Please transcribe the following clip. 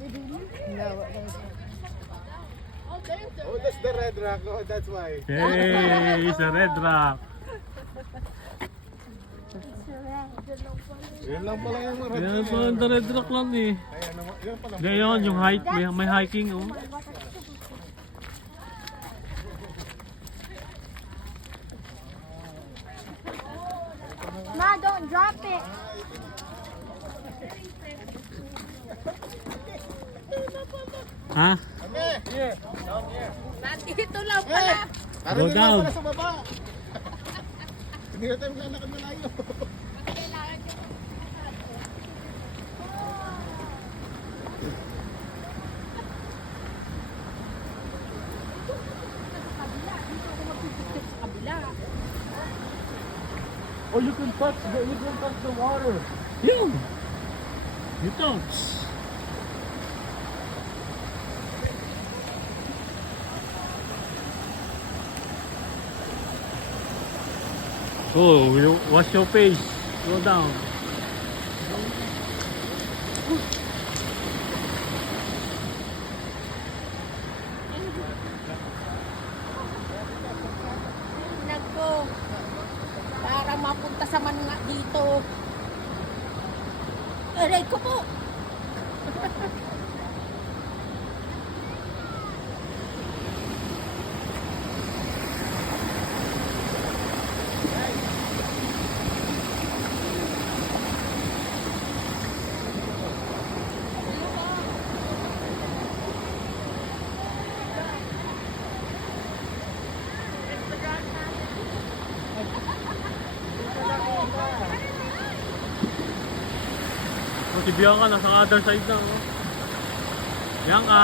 Oh, that's the red rock. Oh, that's why. Hey, it's a red rock. Yan lang pala yung red Yan rock. po, ang red rock lang eh. Ayan, yan pala. Ngayon, yung hike, may hiking oh. Ma, don't drop it. Ha? Nandito lang pala. Go down. Pala sa baba. Hindi na tayo maglalakad malayo. Oh, you can touch the water. Yun! You touch. Oh, you wash your face. Go down. Nagko. Para mapunta sa mga dito. Aray ko po. Oh, si Bianca nasa other side na oh. Bianca!